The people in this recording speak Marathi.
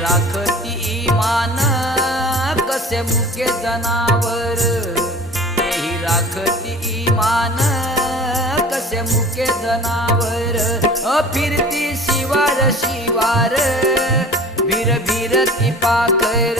राखती ईमान कसे मुके जनावर, तेही राखती ईमान कसे मुके जनावर. फिरती शिवार शिवार, भिर भिरती पाखर,